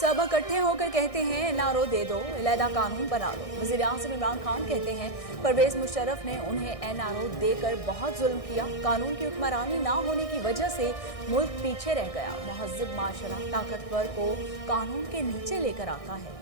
सब इकट्ठे होकर कहते हैं एनआरओ दे दो, अलहदा कानून बना दो। वज़ीर आज़म इमरान खान कहते हैं परवेज मुशर्रफ ने उन्हें एनआरओ देकर बहुत जुल्म किया। कानून की हुक्मरानी ना होने की वजह से मुल्क पीछे रह गया। महज़्ज़ब माशरा ताकतवर को कानून के नीचे लेकर आता है।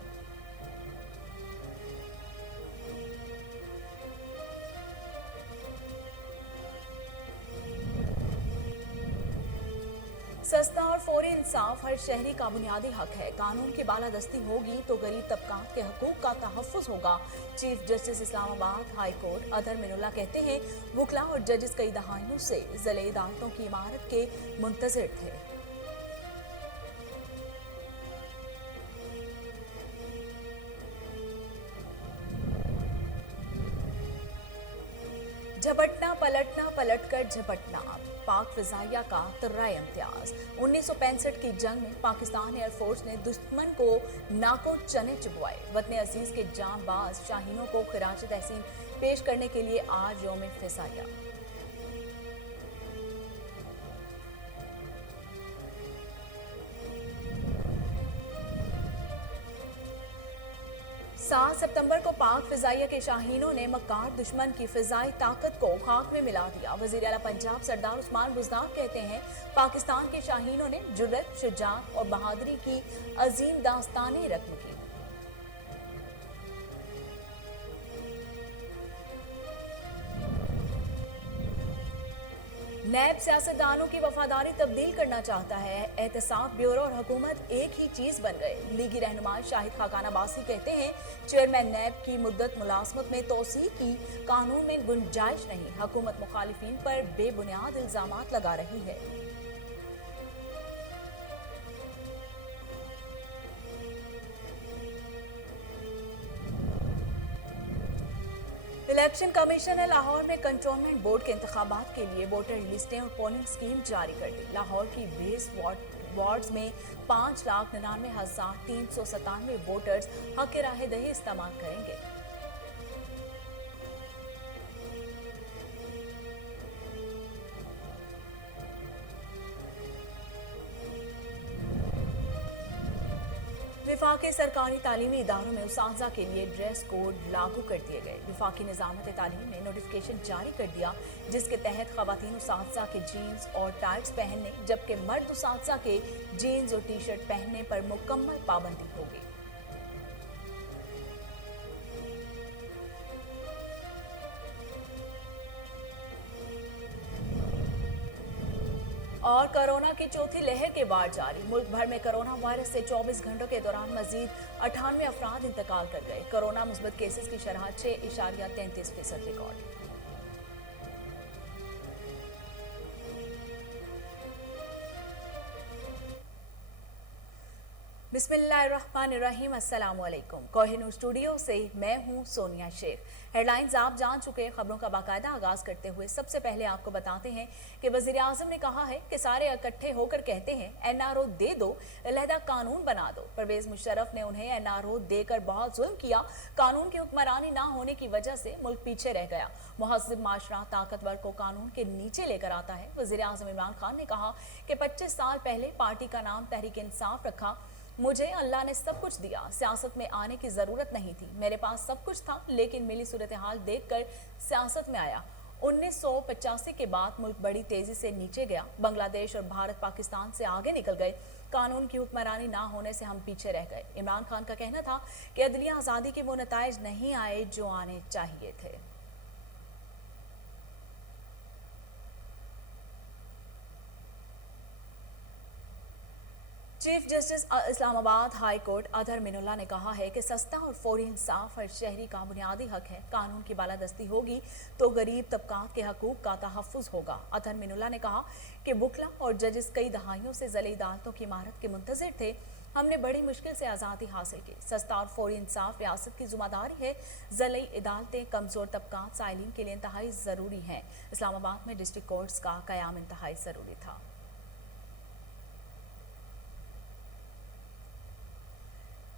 सस्ता और फौरी इंसाफ हर शहरी का बुनियादी हक है। कानून की बालादस्ती होगी तो गरीब तबकात के हकूक का तहफ़्फ़ुज़ होगा। Chief justice Islamabad high court other Minallah कहते हैं वकला और जजेस कई दहाइयों से ज़िले अदालतों की इमारत के मुंतज़िर थे। झपटना पलटना पलटकर झपटना, पाक फिजाइया का तर्राए इम्तियाज। 1965 की जंग में पाकिस्तान एयरफोर्स ने दुश्मन को नाकों चने चुभवाए। वतन अजीज के जांबाज शाहीनों को खिराज तहसीन पेश करने के लिए आज यौम फिजाइया। 7 सितंबर को पाक फिजाइया के शाहीनों ने मक्कार दुश्मन की फिजाई ताकत को खाक में मिला दिया। वजीर आला पंजाब सरदार उस्मान बुज़दार कहते हैं पाकिस्तान के शाहीनों ने जुर्रत, शुजाअत और बहादुरी की अजीम दास्तानें रकम की। नैब सियासतदानों की वफादारी तब्दील करना चाहता है। एहतसाब ब्यूरो और हुकूमत एक ही चीज बन गए। लीगी रहनुमा शाहिद खाकान अब्बासी कहते हैं चेयरमैन नैब की मुद्दत मुलाजमत में तोसी की कानून में गुंजाइश नहीं। हुकूमत मुखालिफिन पर बेबुनियाद इल्जामात लगा रही है। इलेक्शन कमीशन ने लाहौर में कंटोनमेंट बोर्ड के इंतखाबात के लिए वोटर लिस्टें और पोलिंग स्कीम जारी कर दी। लाहौर की 20 वार्ड्स में 5,99,397 वोटर्स हक राह दही इस्तेमाल करेंगे। विफाकी सरकारी तालीमी इदारों में उसातिज़ा के लिए ड्रेस कोड लागू कर दिए गए। विफाकी निज़ामत तालीम ने नोटिफिकेशन जारी कर दिया जिसके तहत ख़वातीन उसातिज़ा के जीन्स और टाइट्स पहनने जबकि मर्द उसातिज़ा के जीन्स और टी शर्ट पहनने पर मुकम्मल पाबंदी होगी। और कोरोना की चौथी लहर के बाद जारी। मुल्क भर में कोरोना वायरस से 24 घंटों के दौरान मजीद 98 अफराद इंतकाल कर गए। कोरोना मुस्बत केसेस की शरह 6.33% रिकॉर्ड। बिस्मिल्लाहिर्रहमानिर्रहीम, अस्सलाम वालेकुम। कोहिनूर स्टूडियो से मैं हूं सोनिया शेख। हेडलाइंस आप जान चुके। खबरों का बाकायदा आगाज करते हुए सबसे पहले आपको बताते हैं कि वजीर आजम ने कहा है कि सारे इकट्ठे होकर कहते हैं एनआरओ दे दो, अलहदा कानून बना दो। परवेज मुशर्रफ ने उन्हें एनआरओ देकर बहुत जुल्म किया। कानून की हुक्मरानी ना होने की वजह से मुल्क पीछे रह गया। मुहज़्ज़िब माशरा ताकतवर को कानून के नीचे लेकर आता है। वजीर आजम इमरान खान ने कहा कि 25 साल पहले पार्टी का नाम तहरीक इंसाफ रखा। मुझे अल्लाह ने सब कुछ दिया, सियासत में आने की जरूरत नहीं थी। मेरे पास सब कुछ था लेकिन मिली सूरत हाल देखकर सियासत में आया। 1985 के बाद मुल्क बड़ी तेजी से नीचे गया। बांग्लादेश और भारत पाकिस्तान से आगे निकल गए। कानून की हुक्मरानी ना होने से हम पीछे रह गए। इमरान खान का कहना था कि अदलिया आज़ादी के वो नताइज नहीं आए जो आने चाहिए थे। Chief justice Islamabad high court other Minallah ने कहा है कि सस्ता और फौरी इंसाफ हर शहरी का बुनियादी हक है। कानून की बालादस्ती होगी तो गरीब तबकात के हकूक का तहफ़्फ़ुज़ होगा। अदर मिनुल्लाह ने कहा कि वकला और जजेस कई दहाइयों से ज़िले अदालतों की इमारत के मुंतज़िर थे। हमने बड़ी मुश्किल से आज़ादी हासिल की। सस्ता और फौरी इंसाफ रियासत की ज़िम्मेदारी है। ज़िले अदालतें कमज़ोर तबकात साइलिन के लिए इंतहाई ज़रूरी हैं। इस्लामाबाद में डिस्ट्रिक्ट कोर्ट्स का क़याम इंतहाई ज़रूरी था।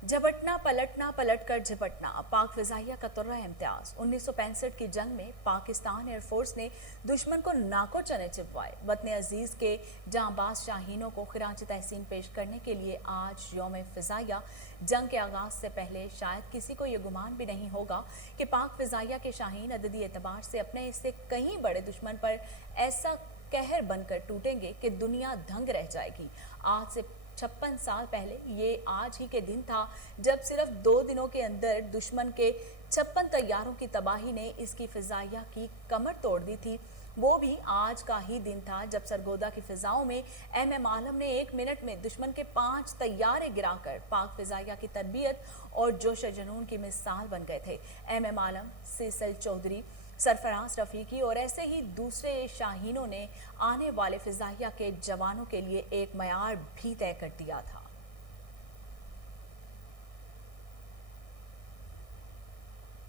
झपटना पलटना पलटकर झपटना पाक फिजाइया का तुर्रा इम्तियाज 1965 की जंग में पाकिस्तान एयरफोर्स ने दुश्मन को नाको चने चिपवाए। वतन अजीज के जांबाज शाहीनों को खिराज तहसीन पेश करने के लिए आज यौम फिजाइया। जंग के आगाज से पहले शायद किसी को ये गुमान भी नहीं होगा कि पाक फिजाइया के शाहीन अददी एतबार से अपने इससे कहीं बड़े दुश्मन पर ऐसा कहर बनकर टूटेंगे कि दुनिया दंग रह जाएगी। आज से 56 साल पहले ये आज ही के दिन था जब सिर्फ 2 दिनों के अंदर दुश्मन के 56 तैयारों की तबाही ने इसकी फिजाइया की कमर तोड़ दी थी। वो भी आज का ही दिन था जब सरगोदा की फिजाओं में एमएम आलम ने 1 मिनट में दुश्मन के 5 तैयारे गिराकर पाक फिजाइया की तरबियत और जोश जुनून की मिसाल बन गए थे। एमएम आलम, सीसल चौधरी, सरफराज रफीकी और ऐसे ही दूसरे शाहीनों ने आने वाले फिजाइया के जवानों के लिए एक मयार भी तय कर दिया था।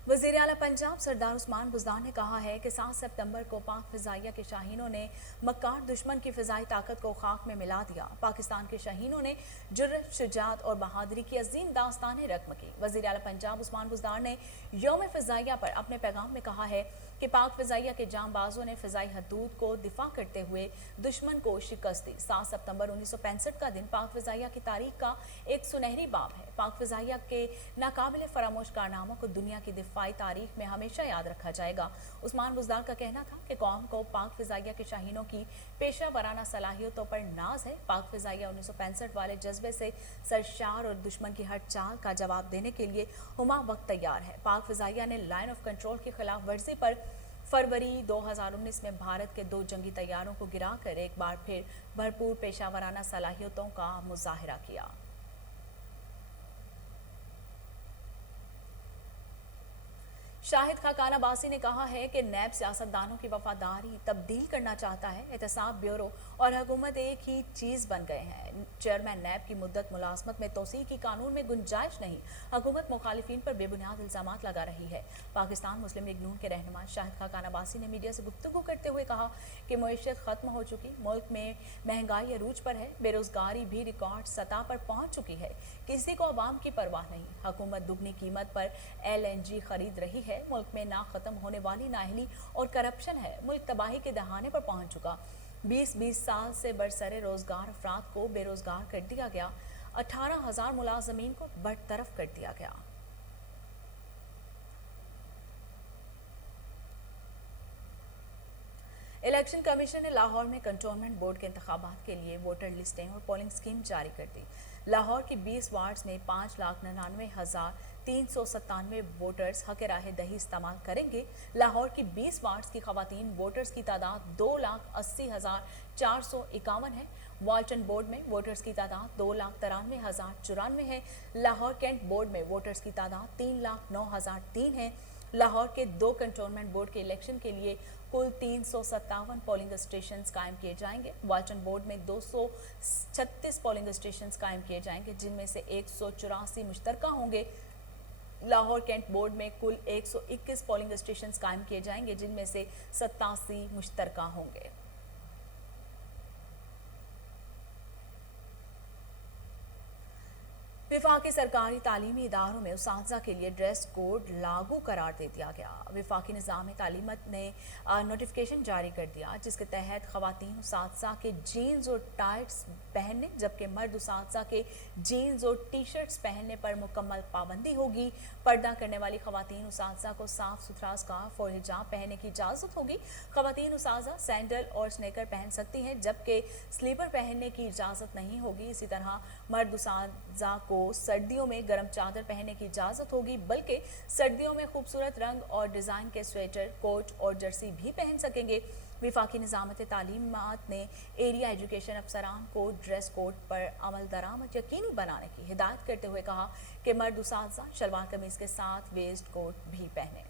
वज़ीर आला पंजाब सरदार उस्मान बुज़दार ने कहा है कि 7 सितंबर को पाक फिजाइया के शाहीनों ने मक्कार दुश्मन की फिजाई ताकत को खाक में मिला दिया। पाकिस्तान के शाहीनों ने जुर्रत, शुजात और बहादुरी की अजीम दास्तानें रकम की। वज़ीर आला पंजाब उस्मान बुज़दार ने यौम फिजाइया पर अपने पैगाम में कहा है कि पाक फिजाइया के जांबाजों ने फिजाई हदूद को दिफा करते हुए दुश्मन को शिकस्त दी। 7 सितंबर 1965 का दिन पाक फिजाइया की तारीख का एक सुनहरी बाब है। पाक फिजाइया के नाकाबिले फरामोश कारनामों को दुनिया की दिफाई तारीख में हमेशा याद रखा जाएगा। उस्मान बुज़दार का कहना था कि कौम को पाक फिजाइया के शाहीनों की पेशा वराना सलाहियतों पर नाज है। पाक फिजाइया 1965 वाले जज्बे से सरशार और दुश्मन की हर चाल का जवाब देने के लिए हुमा वक्त तैयार है। पाक फिजाइया ने लाइन ऑफ कंट्रोल की खिलाफ वर्जी पर फरवरी 2019 में भारत के 2 जंगी तैयारों को गिराकर एक बार फिर भरपूर पेशावराना सलाहियतों का मुजाहिरा किया। शाहिद खाकान अब्बासी ने कहा है कि नैब सियासतदानों की वफादारी तब्दील करना चाहता है। एहतसाब ब्यूरो और हुकूमत एक ही चीज़ बन गए हैं। चेयरमैन नैब की मुद्दत मुलाजमत में तोसी की कानून में गुंजाइश नहीं। हुकूमत मुखालिफिन पर बेबुनियाद इल्जामात लगा रही है। पाकिस्तान मुस्लिम लीग नून के रहनुमा शाहिद खाकान अब्बासी ने मीडिया से गुफ्तगू करते हुए कहा कि मईशत खत्म हो चुकी, मुल्क में महंगाई अरूज पर है, बेरोजगारी भी रिकॉर्ड सतह पर पहुंच चुकी है। किसी को अवाम की परवाह नहीं। हुकूमत दुगनी कीमत पर LNG खरीद रही है। मुल्क में ना खत्म होने वाली नाअहली और करप्शन है। मुल्क तबाही के दहाने पर पहुंच चुका। 20 साल से बरसरे रोजगार अफराद को बेरोजगार कर दिया गया। 18,000 मुलाजमीन को बरतरफ कर दिया गया। इलेक्शन कमीशन ने लाहौर में कंटोनमेंट बोर्ड के इंतखाबात के लिए वोटर लिस्टें और पोलिंग स्कीम जारी कर दी। लाहौर की 20 वार्ड्स में 5,99,397 वोटर्स हक राह दही इस्तेमाल करेंगे। लाहौर की 20 वार्ड्स की खवातीन वोटर्स की तादाद 2,80,451 है। वाल्टन बोर्ड में वोटर्स की तादाद 2,93,094 है। लाहौर कैंट बोर्ड में वोटर्स की तादाद 3,09,003 है। लाहौर के 2 कंटोनमेंट बोर्ड के इलेक्शन के लिए कुल 357 पोलिंग स्टेशन कायम किए जाएंगे। वाल्टन बोर्ड में 236 पोलिंग स्टेशन कायम किए जाएंगे, जिनमें से 184 मुश्तरका होंगे। लाहौर कैंट बोर्ड में कुल 121 पोलिंग स्टेशन कायम किए जाएंगे, जिनमें से 87 मुश्तरका होंगे। विफाकी सरकारी तालीमी इदारों में उसातिज़ा के लिए ड्रेस कोड लागू करार दे दिया गया। विफाकी निज़ाम तालीमत ने नोटिफिकेशन जारी कर दिया, जिसके तहत ख़वातीन उसातिज़ा के जीन्स और टाइट्स पहनने, जबकि मर्द उसातिज़ा के जीन्स और टी-शर्ट्स पहनने पर मुकम्मल पाबंदी होगी। पर्दा करने वाली ख़वातीन उसातिज़ा को साफ सुथरा स्कार्फ और हिजाब पहनने की इजाज़त होगी। ख़वातीन उसातिज़ा सैंडल और स्नेकर पहन सकती हैं, जबकि स्लीपर पहनने की इजाज़त नहीं होगी। इसी तरह मर्द उसातिज़ा को सर्दियों में गर्म चादर पहनने की इजाजत होगी, बल्कि सर्दियों में खूबसूरत रंग और डिजाइन के स्वेटर, कोट और जर्सी भी पहन सकेंगे। विफाकी निज़ामत तालीमात ने एरिया एजुकेशन अफसरान को ड्रेस कोड पर अमल दरामद यकीनी बनाने की हिदायत करते हुए कहा कि मर्द उसातिज़ा शलवार कमीज के साथ वेस्ट कोट भी पहने।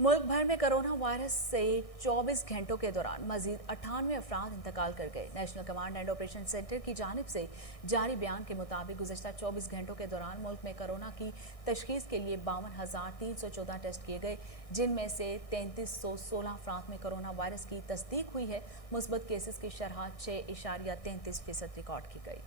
मुल्क भर में कोरोना वायरस से 24 घंटों के दौरान मजीद 98 अफराद इंतकाल कर गए। National command and operation centre की जानिब से जारी बयान के मुताबिक गुज़श्ता 24 घंटों के दौरान मुल्क में कोरोना की तशखीस के लिए 52,314 टेस्ट किए गए, जिनमें से 3,316 अफराद में कोरोना वायरस की तस्दीक हुई है। मुस्बत केसेस की शरह 6.33% रिकॉर्ड की गई।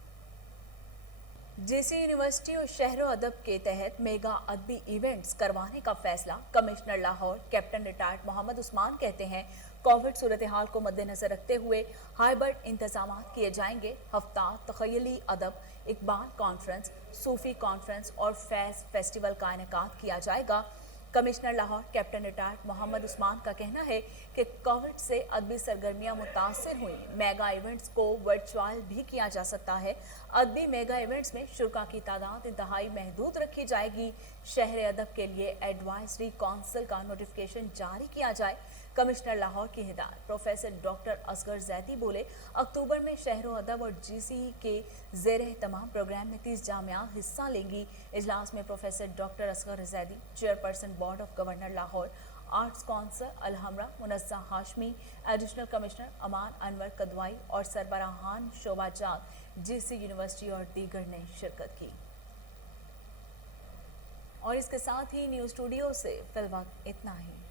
जेसी यूनिवर्सिटी और शहरो अदब के तहत मेगा अदबी इवेंट्स करवाने का फैसला। Commissioner Lahore captain retired Mohammad Usman कहते हैं, कोविड सूरत हाल को मद्देनजर रखते हुए हाइब्रिड इंतजाम किए जाएंगे। हफ्ता तखयली अदब, इकबाल कॉन्फ्रेंस, सूफी कॉन्फ्रेंस और फैज़ फेस्टिवल का इनेकाद किया जाएगा। Commissioner Lahore captain retired Mohammad Usman का कहना है कि कोविड से अदबी सरगर्मियां मुतासर हुई। मेगा इवेंट्स को वर्चुअल भी किया जा सकता है। अदबी मेगा इवेंट्स में शुरा की तादाद इंतहाई महदूद रखी जाएगी। शहर अदब के लिए एडवाइजरी काउंसिल का नोटिफिकेशन जारी किया जाए। कमिश्नर लाहौर की हिदायत। प्रोफेसर डॉक्टर असगर जैदी बोले, अक्टूबर में शहरों अदब और जीसी के ज़ेर तमाम प्रोग्राम में 30 जामियात हिस्सा लेंगी। इजलास में professor doctor Asghar Zaidi, chairperson board of governor Lahore, arts council Alhamra Munassa Hashmi, additional commissioner Aman Anwar Kidwai और सरबराहान शोबा जाग जीसी यूनिवर्सिटी और दीगर ने शिरकत की। और इसके साथ ही न्यूज़ स्टूडियो से फिलहाल इतना ही।